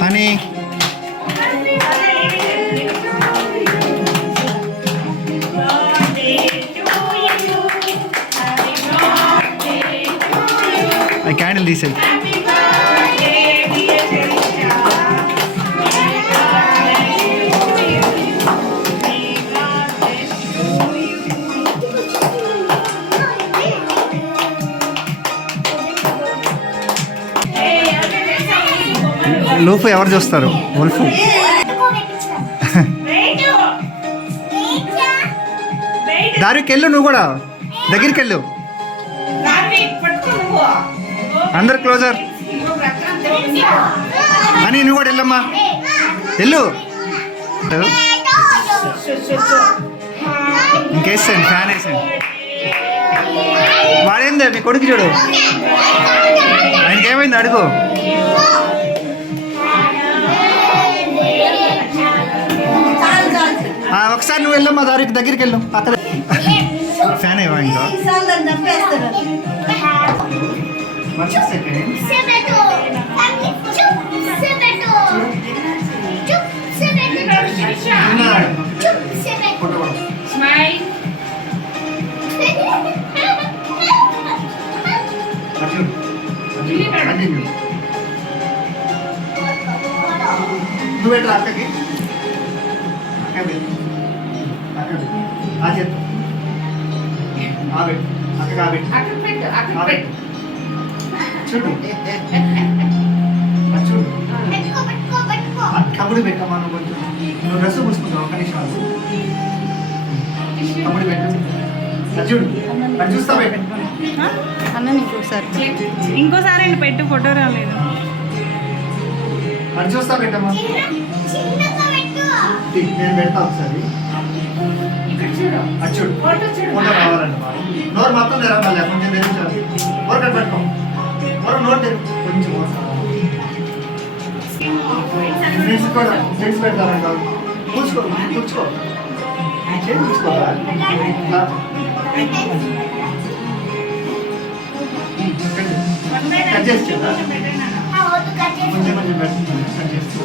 Honey ఆ candle తీసేయి. Loaf ఎవరు చూస్తారు? ఉల్ఫ్. దారికి వెళ్ళు, నువ్వు కూడా దగ్గరికి వెళ్ళు. అందరు క్లోజర్ అని, నువ్వు కూడా వెళ్ళమ్మా, వెళ్ళు. ఇంకేసండి, ఫ్యాన్ వేసండి. వాడేందే మీ కొడుకు చూడు, ఆయనకి ఏమైంది అడుగు. ఒకసారి నువ్వు వెళ్ళమ్మా, దారికి దగ్గరికి వెళ్ళు. అక్కడ ఫ్యాన్ ఏవా ఇంకా నువ్వు వెళ్ళరా అక్కకి, చూడు చూడు కబుడి పెట్టమ్మా. నువ్వు కొంచెం నువ్వు డ్రెస్ పూసుకుంటావు, ఒక్క నిమిషం కబుడి పెట్టు. చూడు అది చూస్తా పెట్టు అన్న. ఇంకోసారి అండి పెట్టు, ఫోటో రాలేదు. అది చూస్తా పెట్టమ్మా, నేను పెడతా ఒకసారి. అది చూడు, ఫోటో రావాలండి. నోరు మొత్తం తెరవాలి, కొంచెం తెరించాలి. ఓర కట్ పెట్టుకో, నోరు తెరు కొంచెం. ఫ్రెండ్స్ కూడా ఫ్రెండ్స్ పెడతారంట, కూర్చో కూర్చో కూర్చోరా. కట్ చేస్తా, కొంచెం కొంచెం పెడుతుంది, కట్ చేస్తా.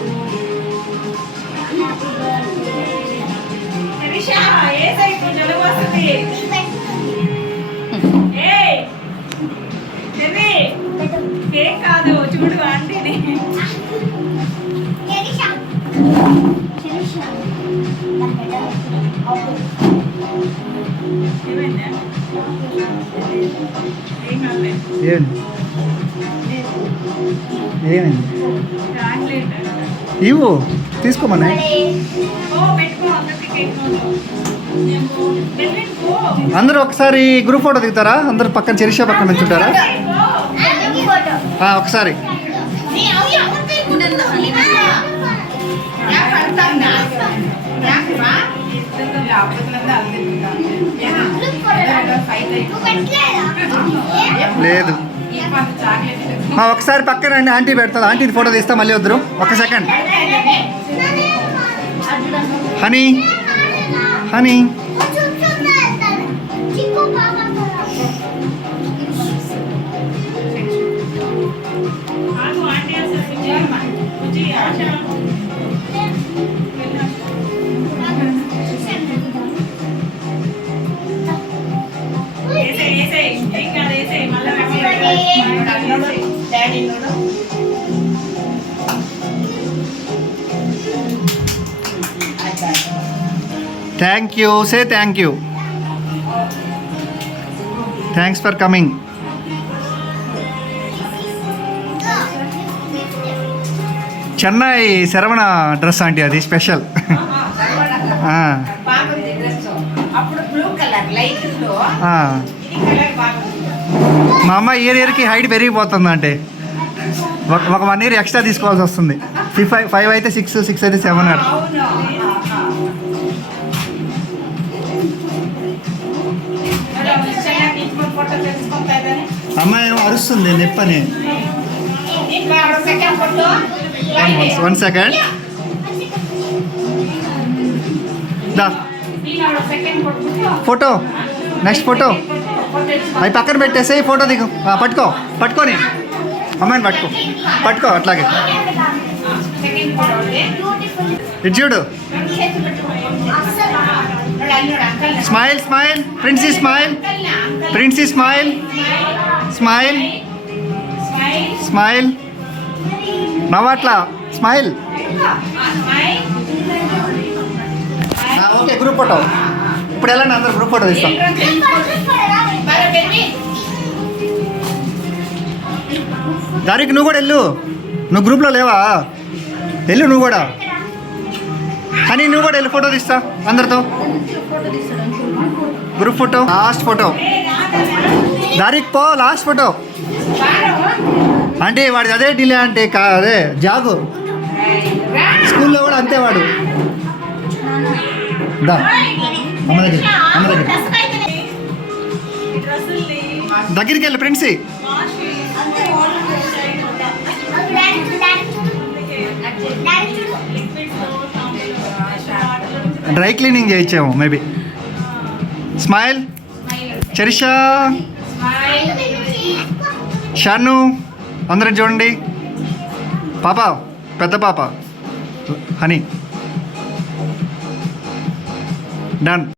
కాదు చూడు ఆంటీని. ఏమైంది? ఇవ్వు, తీసుకోమన్నా. అందరూ ఒకసారి గ్రూప్ ఫోటో దిగుతారా? అందరూ పక్కన చెరిషా పక్కన నుంచుంటారా? ఒకసారి లేదు. ఒకసారి పక్కన ఆంటీ పెడతా, ఆంటీ ఫోటో తీస్తా, మళ్ళీ వద్దరు. ఒక second. Honey honey thank you. Say thank you. Thanks for coming. Chennai Saravana dress aunty, అది స్పెషల్. మా అమ్మ ఇయర్కి హైట్ పెరిగిపోతుంది అంటే ఒక 1 year ఎక్స్ట్రా తీసుకోవాల్సి వస్తుంది. 5 అయితే 6, 6 అయితే 7. అమ్మాయి ఏమో అరుస్తుంది నొప్పని. 1 second. దా ఫోటో, నెక్స్ట్ ఫోటో. అవి పక్కన పెట్టేసి ఫోటో దిగు పట్టుకో పట్టుకొని అమ్మాయిని పట్టుకో పట్టుకో అట్లాగే ఇటు చూడు smile smile Princy smile Princy smile smile smile నవ్వట్లా స్మైల్ ఓకే గ్రూప్ ఫోటో ఇప్పుడు ఎలా అందరు గ్రూప్ ఫోటో తీస్తాం దానికి నువ్వు కూడా వెళ్ళు నువ్వు గ్రూప్లో లేవా వెళ్ళు నువ్వు కూడా కానీ నువ్వు కూడా వెళ్ళి ఫోటో తీస్తా అందరితో గ్రూప్ ఫోటో లాస్ట్ ఫోటో దారికి పో లాస్ట్ ఫోటో అంటే వాడిది అదే డిలే అంటే అదే జాగు స్కూల్లో కూడా అంతే వాడు దా అమ్మ దగ్గర అమ్మ దగ్గర దగ్గరికి వెళ్ళి ప్రిన్సీ డ్రై క్లీనింగ్ చేయించాము మేబీ స్మైల్ చరిషా షాను అందరం చూడండి పాప పెద్ద పాప హనీ డన్